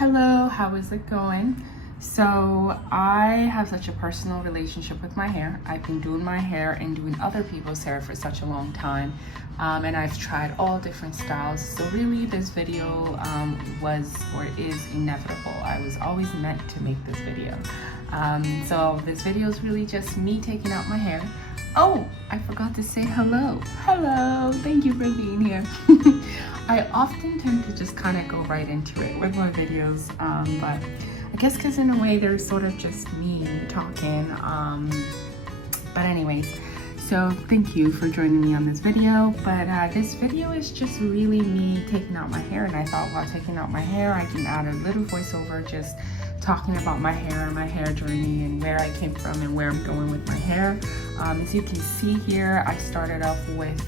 Hello, how is it going? So I have such a personal relationship with my hair. I've been doing my hair and doing other people's hair for such a long time, and I've tried all different styles. So really this video was or is inevitable. I was always meant to make this video. So this video is really just me taking out my hair. Oh, I forgot to say hello. Hello, thank you for being here. I often tend to just kind of go right into it with my videos, but I guess because in a way they're sort of just me talking. But anyways, so thank you for joining me on this video. But this video is just really me taking out my hair, and I thought while taking out my hair, I can add a little voiceover just talking about my hair and my hair journey and where I came from and where I'm going with my hair. As you can see here, I started off with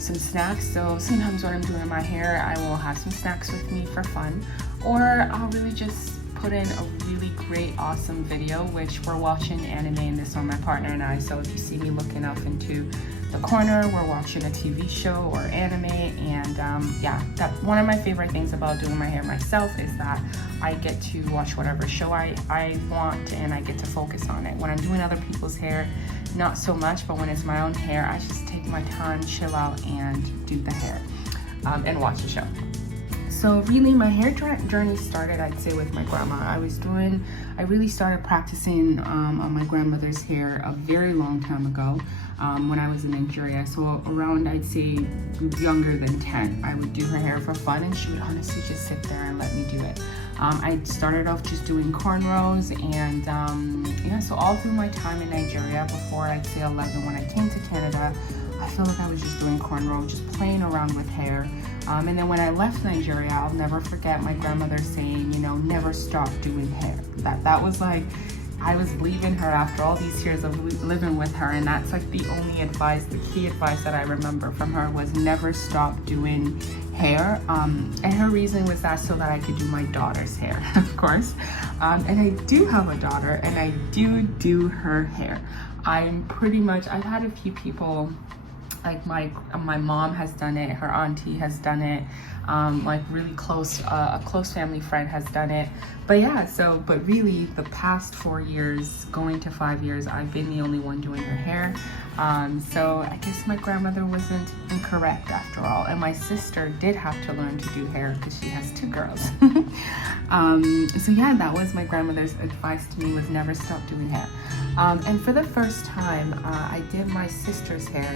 some snacks. So sometimes when I'm doing my hair, I will have some snacks with me for fun, or I'll really just put in a really great, awesome video, which we're watching anime in this one, my partner and I. So if you see me looking off into the corner, we're watching a TV show or anime, and yeah, that one of my favorite things about doing my hair myself is that I get to watch whatever show I want, and I get to focus on it. When I'm doing other people's hair, not so much, but when it's my own hair, I just take my time, chill out, and do the hair and watch the show. So really my hair journey started, I'd say, with my grandma. I really started practicing on my grandmother's hair a very long time ago when I was in Nigeria. So around, I'd say, younger than 10, I would do her hair for fun, and she would honestly just sit there and let me do it. I started off just doing cornrows, and yeah, so all through my time in Nigeria, before I'd say 11, when I came to Canada, I feel like I was just doing cornrow, just playing around with hair. And then when I left Nigeria, I'll never forget my grandmother saying, you know, never stop doing hair. That was like, I was leaving her after all these years of living with her, and that's like the only advice, the key advice that I remember from her was never stop doing hair. And her reason was that so that I could do my daughter's hair, of course. And I do have a daughter, and I do her hair. I've had a few people, like my mom has done it, her auntie has done it, like really close, a close family friend has done it. But yeah, but really the past 4 years, going to 5 years, I've been the only one doing her hair. So I guess my grandmother wasn't incorrect after all. And my sister did have to learn to do hair because she has 2 girls. So yeah, that was my grandmother's advice to me, was never stop doing hair. And for the first time, I did my sister's hair.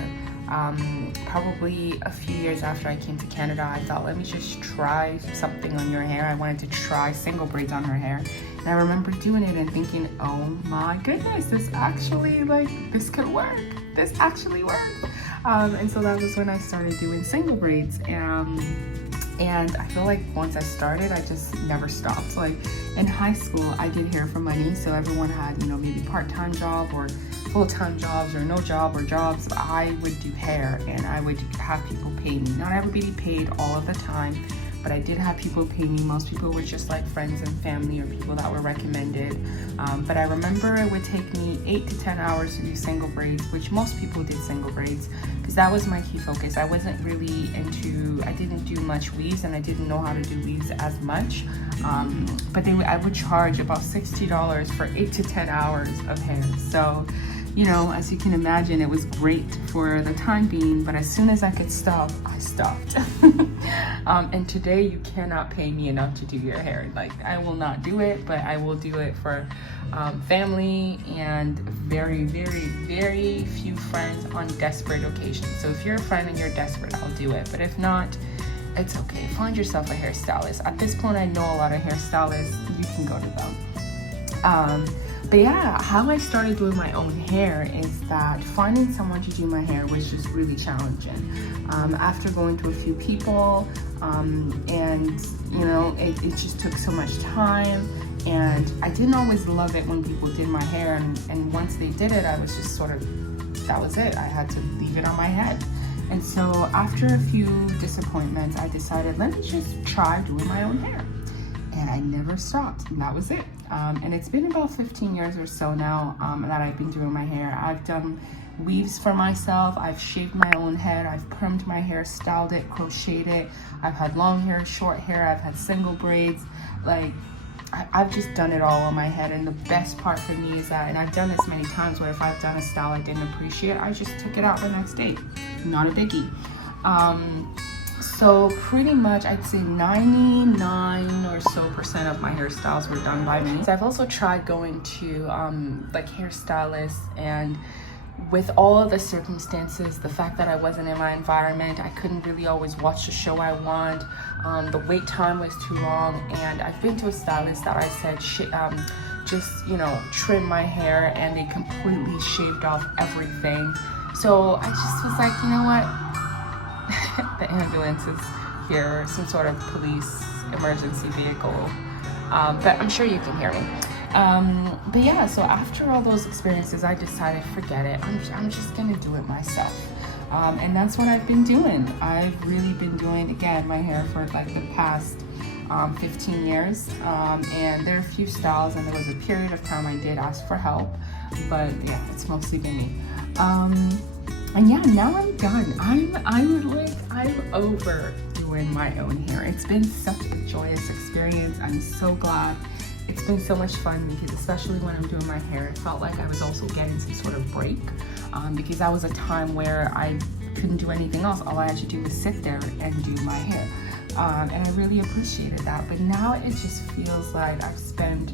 Probably a few years after I came to Canada. I thought, let me just try something on your hair. I wanted to try single braids on her hair. And I remember doing it and thinking, oh my goodness, this actually, like, this could work. This actually worked. And so that was when I started doing single braids. And I feel like once I started, I just never stopped. Like in high school, I did hair for money. So everyone had, you know, maybe part-time job or full-time jobs or no job or jobs. I would do hair, and I would have people pay me. Not everybody paid all of the time, but I did have people pay me. Most people were just like friends and family or people that were recommended. But I remember it would take me 8 to 10 hours to do single braids, which most people did single braids, because that was my key focus. I wasn't really I didn't do much weaves, and I didn't know how to do weaves as much. But I would charge about $60 for 8 to 10 hours of hair. So, you know, as you can imagine, it was great for the time being, but as soon as I could stop, I stopped. And today you cannot pay me enough to do your hair. Like, I will not do it, but I will do it for family and very, very, very few friends on desperate occasions. So if you're a friend and you're desperate, I'll do it. But if not, it's okay. Find yourself a hairstylist. At this point, I know a lot of hairstylists. You can go to them. But yeah, how I started doing my own hair is that finding someone to do my hair was just really challenging. After going to a few people, and you know, it just took so much time, and I didn't always love it when people did my hair, and once they did it, I was just sort of, that was it. I had to leave it on my head. And so after a few disappointments, I decided, let me just try doing my own hair. And I never stopped, and that was it. And it's been about 15 years or so now that I've been doing my hair. I've done weaves for myself. I've shaved my own head. I've permed my hair, styled it, crocheted it. I've had long hair, short hair. I've had single braids. Like, I've just done it all on my head. And the best part for me is that, and I've done this many times, where if I've done a style I didn't appreciate, I just took it out the next day. Not a biggie. So pretty much I'd say 99 or so % of my hairstyles were done by me. So I've also tried going to like hairstylists, and with all of the circumstances, the fact that I wasn't in my environment, I couldn't really always watch the show I want. The wait time was too long, and I've been to a stylist that I said, just, you know, trim my hair, and they completely shaved off everything. So I just was like, you know what? The ambulance is here, some sort of police emergency vehicle. But I'm sure you can hear me. But yeah, so after all those experiences, I decided, forget it. I'm just gonna do it myself. And that's what I've been doing. I've really been doing, again, my hair for like the past 15 years. And there are a few styles, and there was a period of time I did ask for help, but yeah, it's mostly been me. And yeah, now I'm done. I'm over doing my own hair. It's been such a joyous experience. I'm so glad. It's been so much fun, because especially when I'm doing my hair, it felt like I was also getting some sort of break, because that was a time where I couldn't do anything else. All I had to do was sit there and do my hair. And I really appreciated that. But now it just feels like I've spent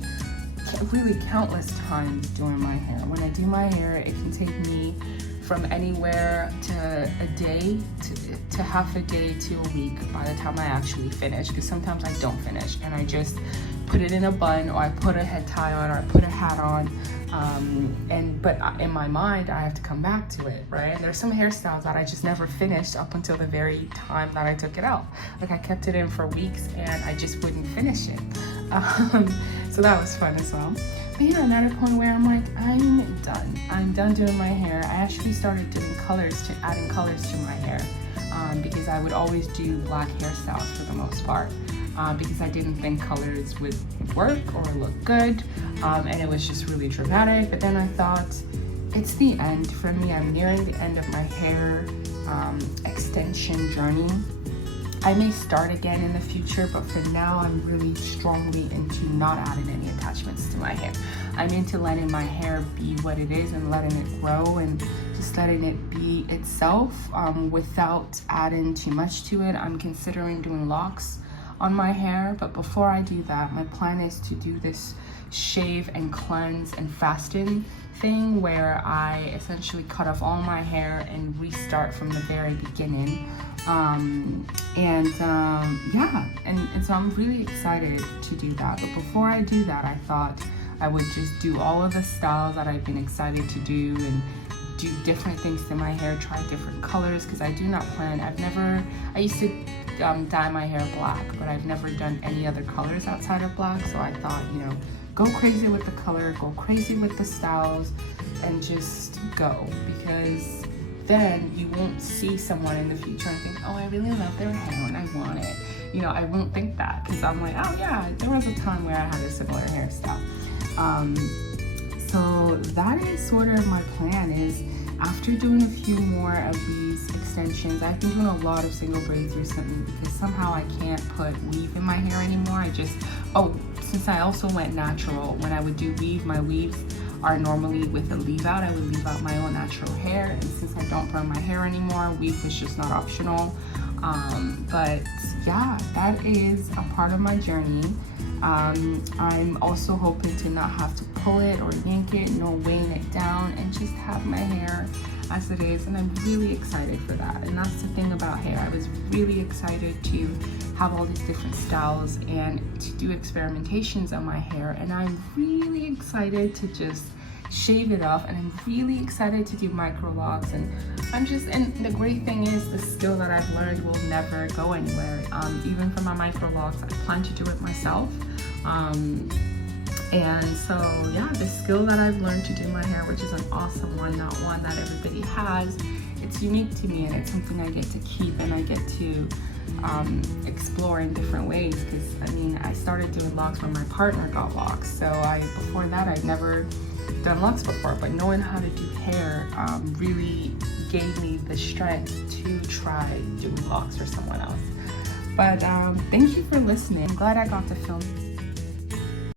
really countless times doing my hair. When I do my hair, it can take me from anywhere to a day to half a day to a week by the time I actually finish, because sometimes I don't finish and I just put it in a bun, or I put a head tie on, or I put a hat on, but in my mind I have to come back to it, right? And there's some hairstyles that I just never finished up until the very time that I took it out. Like, I kept it in for weeks and I just wouldn't finish it. So that was fun as well. But yeah, I'm at a point where I'm like, I'm done doing my hair. I actually started doing adding colors to my hair, because I would always do black hairstyles for the most part, because I didn't think colors would work or look good, and it was just really dramatic. But then I thought, it's the end for me. I'm nearing the end of my hair extension journey. I may start again in the future, but for now I'm really strongly into not adding any attachments to my hair. I'm into letting my hair be what it is and letting it grow and just letting it be itself, without adding too much to it. I'm considering doing locks on my hair, but before I do that, my plan is to do this shave and cleanse and fasten thing, where I essentially cut off all my hair and restart from the very beginning. And so I'm really excited to do that. But before I do that, I thought I would just do all of the styles that I've been excited to do, and do different things to my hair, try different colors, because I do not plan, I used to dye my hair black, but I've never done any other colors outside of black. So I thought, you know, go crazy with the color, go crazy with the styles, and just go, because then you won't see someone in the future and think, oh, I really love their hair and I want it. You know, I won't think that, because I'm like, oh yeah, there was a time where I had a similar hairstyle. So that is sort of my plan, is after doing a few more of these extensions, I've been doing a lot of single braids recently, because somehow I can't put weave in my hair anymore. Since I also went natural, when I would do weave, my weaves are normally with a leave out. I would leave out my own natural hair, and since I don't burn my hair anymore, weave is just not optional. But yeah, that is a part of my journey. I'm also hoping to not have to pull it or yank it, no weighing it down, and just have my hair as it is, and I'm really excited for that. And that's the thing about hair, I was really excited to have all these different styles and to do experimentations on my hair, and I'm really excited to just shave it off, and I'm really excited to do micro locks, and the great thing is, the skill that I've learned will never go anywhere. Even for my micro locks, I plan to do it myself. And so yeah, the skill that I've learned to do my hair, which is an awesome one, not one that everybody has, it's unique to me, and it's something I get to keep, and I get to explore in different ways, because I mean, I started doing locks when my partner got locks. So before that, I'd never done locks before, but knowing how to do hair really gave me the strength to try doing locks for someone else. But thank you for listening. I'm glad I got to film this.